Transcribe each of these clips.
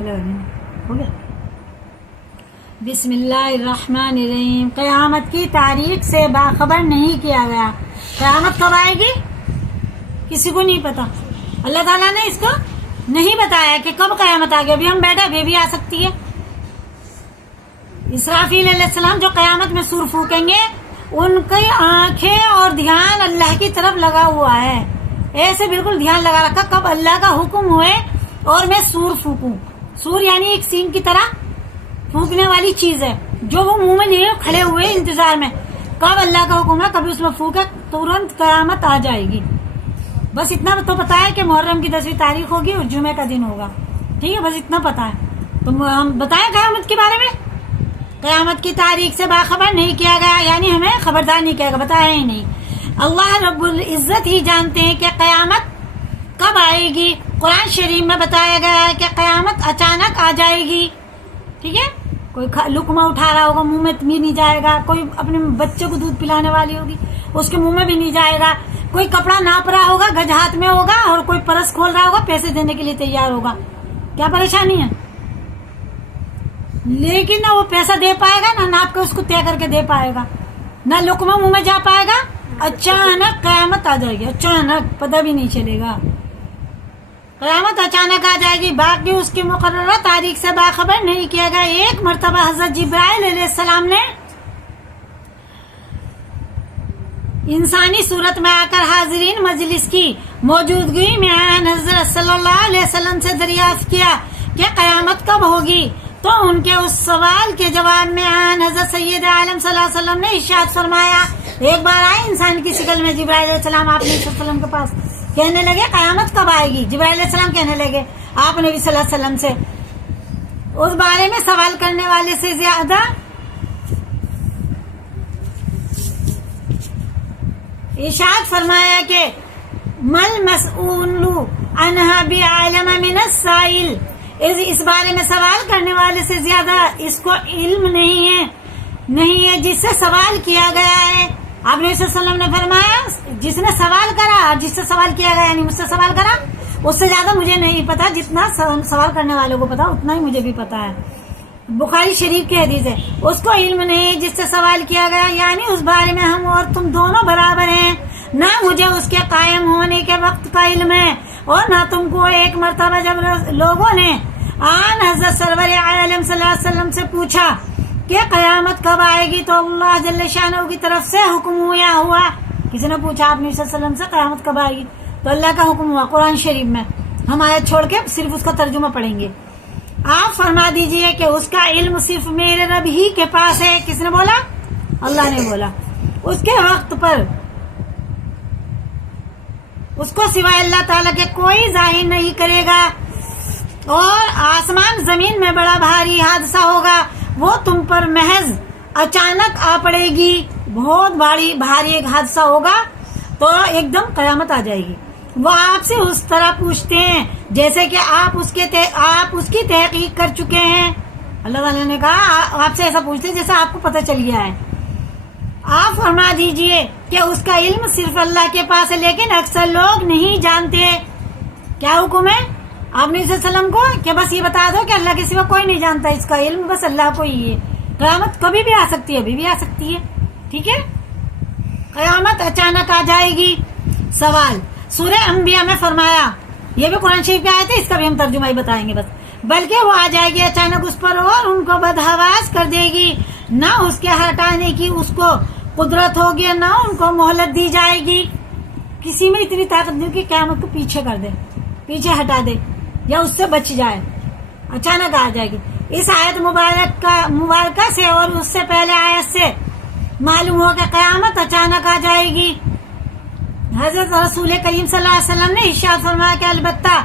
ہو گیا. بسمillahirrahmanirrahیم. قیامت کی تاریخ سے باخبر نہیں کیا گیا. قیامت کب آئے گی کسی کو نہیں پتا. اللہ تعالیٰ نے اس کو نہیں بتایا کہ کب قیامت آ گئی. ابھی ہم بیٹھے ابھی بھی آ سکتی ہے. اسرافیل علیہ السلام جو قیامت میں سور پھونکیں گے ان کی آنکھیں اور دھیان اللہ کی طرف لگا ہوا ہے. ایسے بالکل دھیان لگا رکھا کب اللہ کا حکم ہوئے اور میں سور پھونکوں. سور یعنی ایک سینگ کی طرح پھونکنے والی چیز ہے جو وہ منہ میں لیے کھڑے ہوئے انتظار میں کب اللہ کا حکم ہے کبھی اس میں پھونکے ترنت قیامت آ جائے گی. بس اتنا تو پتا ہے کہ محرم کی 10ویں تاریخ ہوگی اور جمعے کا دن ہوگا. ٹھیک ہے, بس اتنا پتا ہے. تو ہم بتائیں قیامت کے بارے میں. قیامت کی تاریخ سے باخبر نہیں کیا گیا یعنی ہمیں خبردار نہیں کیا گیا, بتایا ہی نہیں. اللہ رب العزت ہی جانتے ہیں کہ قیامت کب آئے گی. قرآن شریف میں بتایا گیا ہے کہ قیامت اچانک آ جائے گی. ٹھیک ہے, کوئی لقمہ اٹھا رہا ہوگا منہ میں بھی نہیں جائے گا. کوئی اپنے بچے کو دودھ پلانے والی ہوگی اس کے منہ میں بھی نہیں جائے گا. کوئی کپڑا ناپ رہا ہوگا گج ہاتھ میں ہوگا اور کوئی پرس کھول رہا ہوگا پیسے دینے کے لیے تیار ہوگا. کیا پریشانی ہے؟ لیکن نہ وہ پیسہ دے پائے گا نہ ناپ کے اس کو طے کر کے دے پائے گا نہ لقمہ منہ میں جا پائے گا. اچانک قیامت آ جائے گی. اچانک پتہ بھی نہیں چلے گا. قیامت اچانک آ جائے گی. باقی اس کی مقررہ تاریخ سے باخبر نہیں کیا گیا. ایک مرتبہ حضرت جبرائیل علیہ السلام نے انسانی صورت میں آ کر حاضرین مجلس کی موجودگی میں حضرت صلی اللہ علیہ وسلم سے دریافت کیا کہ قیامت کب ہوگی. تو ان کے اس سوال کے جواب میں حضرت سید عالم صلی اللہ علیہ وسلم نے ارشاد فرمایا. ایک بار آئے انسان کی شکل میں جبرائیل علیہ السلام آپ نبی صلی اللہ علیہ وسلم کے پاس, کہنے لگے قیامت کب آئے گی. جبرائیل علیہ السلام کہنے لگے آپ نبی صلی اللہ علیہ وسلم سے اس بارے میں سوال کرنے والے سے زیادہ ارشاد فرمایا کہ مل مسئول عنہا بعالم من السائل. اس بارے میں سوال کرنے والے سے زیادہ اس کو علم نہیں ہے جس سے سوال کیا گیا ہے. آپ نے صلی اللہ علیہ وسلم نے فرمایا جس نے سوال کرا, جس سے سوال کیا گیا یعنی مجھ سے سوال کرا, اس سے زیادہ مجھے نہیں پتا. جتنا سوال کرنے والوں کو پتا اتنا ہی مجھے بھی پتا ہے. بخاری شریف کی حدیث ہے. اس کو علم نہیں جس سے سوال کیا گیا یعنی اس بارے میں ہم اور تم دونوں برابر ہیں. نہ مجھے اس کے قائم ہونے کے وقت کا علم ہے اور نہ تم کو. ایک مرتبہ جب لوگوں نے حضرت سرور عالم صلی اللہ علیہ وسلم سے پوچھا کہ قیامت کب آئے گی تو اللہ جل شانہ کی طرف سے حکم ہوا. کسی نے پوچھا آپ نے صلی اللہ علیہ وسلم سے قیامت کب آئے گی تو اللہ کا حکم ہوا قرآن شریف میں. ہم آیت چھوڑ کے صرف اس کا ترجمہ پڑھیں گے. آپ فرما دیجئے کہ اس کا علم صرف میرے رب ہی کے پاس ہے. کس نے بولا؟ اللہ نے بولا. اس کے وقت پر اس کو سوائے اللہ تعالیٰ کے کوئی ظاہر نہیں کرے گا. اور آسمان زمین میں بڑا بھاری حادثہ ہوگا, وہ تم پر محض اچانک آ پڑے گی. بہت بھاری ایک حادثہ ہوگا تو ایک دم قیامت آ جائے گی. وہ آپ سے اس طرح پوچھتے ہیں جیسے کہ آپ اس کی تحقیق کر چکے ہیں. اللہ تعالیٰ نے کہا آپ سے ایسا پوچھتے ہیں جیسے آپ کو پتہ چل گیا ہے. آپ فرما دیجئے کہ اس کا علم صرف اللہ کے پاس ہے لیکن اکثر لوگ نہیں جانتے. کیا حکم ہے آپ نے صلی اللہ علیہ وسلم کو کہ بس یہ بتا دو کہ اللہ کے سوا کوئی نہیں جانتا, اس کا علم بس اللہ کو ہی ہے. قیامت کبھی بھی آ سکتی ہے, ابھی بھی آ سکتی ہے. ٹھیک ہے, قیامت اچانک آ جائے گی. سوال سورہ انبیاء میں فرمایا, یہ بھی قرآن شریف کے آئے تھے, اس کا بھی ہم ترجمہ ہی بتائیں گے بس. بلکہ وہ آ جائے گی اچانک اس پر اور ان کو بدحواس کر دے گی. نہ اس کے ہٹانے کی اس کو قدرت ہوگی نہ ان کو مہلت دی جائے گی. کسی میں اتنی طاقت نہیں کہ قیامت کو پیچھے کر دے, پیچھے ہٹا دے یا اس سے بچ جائے. اچانک آ جائے گی. اس آیت مبارکہ سے اور اس سے پہلے آیت سے معلوم ہو کہ قیامت اچانک آ جائے گی. حضرت رسول کریم صلی اللہ علیہ وسلم نے ارشاد فرمایا کہ البتہ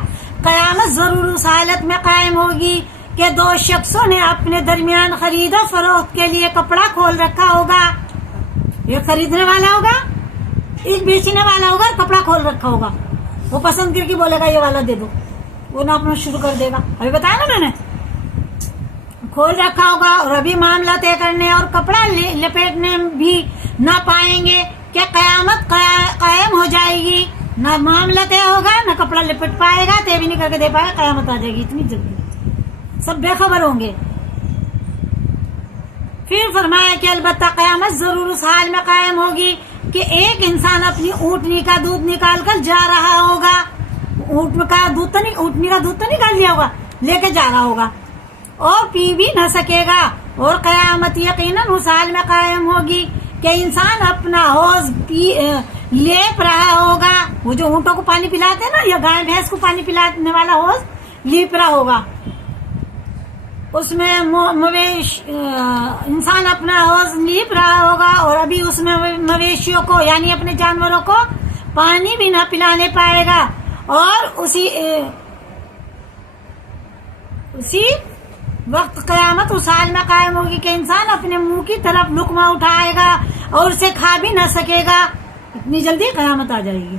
قیامت ضرور اس حالت میں قائم ہوگی کہ دو شخصوں نے اپنے درمیان خرید و فروخت کے لیے کپڑا کھول رکھا ہوگا. ایک خریدنے والا ہوگا, ایک بیچنے والا ہوگا, کپڑا کھول رکھا ہوگا. وہ پسند کر کے بولے گا یہ والا دے دو, وہ ناپنا شروع کر دے گا. ابھی بتایا نا میں نے, کھول رکھا ہوگا اور ابھی معاملہ طے کرنے اور کپڑا لپیٹنے بھی نہ پائیں گے کہ قیامت قائم ہو جائے گی. نہ معاملہ طے ہوگا نہ کپڑا لپٹ پائے گا, طے بھی نہیں کر کے دے پائے گا, قیامت آ جائے گی اتنی جلدی. سب بے خبر ہوں گے. پھر فرمایا کہ البتہ قیامت ضرور اس حال میں قائم ہوگی کہ ایک انسان اپنی اونٹنی کا دودھ نکال کر جا رہا ہوگا. اونٹنی کا دودھ تو نکال لیا ہوگا, لے کے جا رہا ہوگا اور پی بھی نہ سکے گا. اور قیامت یقیناً اس حال میں قائم ہوگی کہ انسان اپنا حوض لیپ رہا ہوگا. وہ جو اونٹوں کو پانی پلاتے ہیں نا, یا گائے بھینس کو پانی پلانے والا حوض لیپ رہا ہوگا, اس میں انسان اپنا حوض لیپ رہا ہوگا اور ابھی اس میں مویشیوں کو یعنی اپنے جانوروں کو پانی بھی نہ پلانے پائے گا. اور اسی وقت قیامت اس حال میں قائم ہوگی کہ انسان اپنے منہ کی طرف لقمہ اٹھائے گا اور اسے کھا بھی نہ سکے گا. اتنی جلدی قیامت آ جائے گی.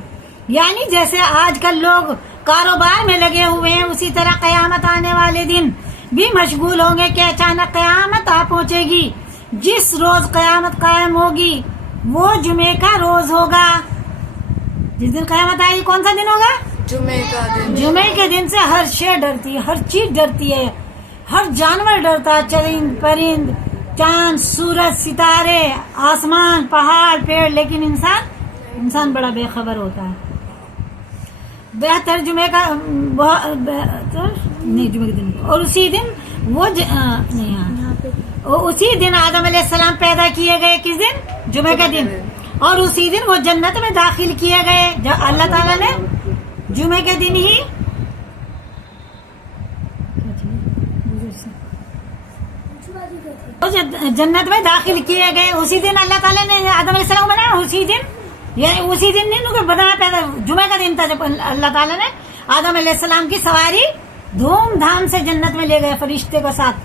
یعنی جیسے آج کل لوگ کاروبار میں لگے ہوئے ہیں, اسی طرح قیامت آنے والے دن بھی مشغول ہوں گے کہ اچانک قیامت آ پہنچے گی. جس روز قیامت قائم ہوگی وہ جمعے کا روز ہوگا. جس دن قیامت آئے گی کون سا دن ہوگا؟ جمعے کا دن. جمعے کے دن سے ہر شے ڈرتی ہے, ہر چیز ڈرتی ہے, ہر جانور ڈرتا ہے, چرند پرند, چاند سورج ستارے آسمان پہاڑ پیڑ. لیکن انسان بڑا بے خبر ہوتا ہے. بہتر جمعے کا نہیں, جمعے کے دن. اور اسی دن اسی دن آدم علیہ السلام پیدا کیے گئے. کس دن؟ جمعے کے دن. اور اسی دن وہ جنت میں داخل کیے گئے. جب اللہ تعالیٰ نے جمعے کے دن ہی جنت میں داخل کیے گئے. اسی دن اللہ تعالیٰ نے آدم علیہ السلام بنایا. اسی دن یعنی اسی دن نہیں بنایا, پیدا جمعے کا دن تھا جب اللہ تعالیٰ نے آدم علیہ السلام کی سواری دھوم دھام سے جنت میں لے گئے فرشتے کے ساتھ.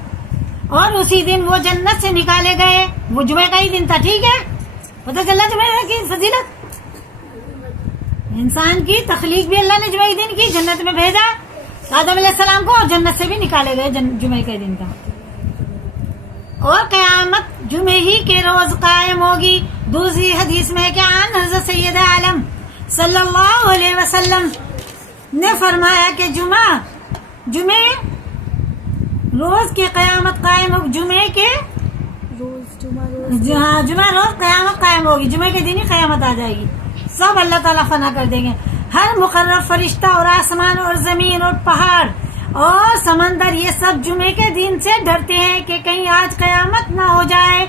اور اسی دن وہ جنت سے نکالے گئے. وہ جمعے کا ہی دن تھا. ٹھیک ہے, پتہ چلا جمعے کی فضیلت. انسان کی تخلیق بھی اللہ نے جمعے کے دن کی, جنت میں بھیجا آدم علیہ السلام کو, اور جنت سے بھی نکالے گئے جمعے کے دن کا. اور قیامت جمعے ہی کے روز قائم ہوگی. دوسری حدیث میں کہ حضرت سید عالم صلی اللہ علیہ وسلم نے فرمایا کہ جمعے روز کی قیامت قائم ہوگی. جمعے روز قیامت قائم ہوگی. جمعے کے دن ہی قیامت آ جائے گی. سب اللہ تعالیٰ فنا کر دیں گے. ہر مقرر فرشتہ اور آسمان اور زمین اور پہاڑ اور سمندر یہ سب جمعے کے دن سے ڈرتے ہیں کہ کہیں آج قیامت نہ ہو جائے.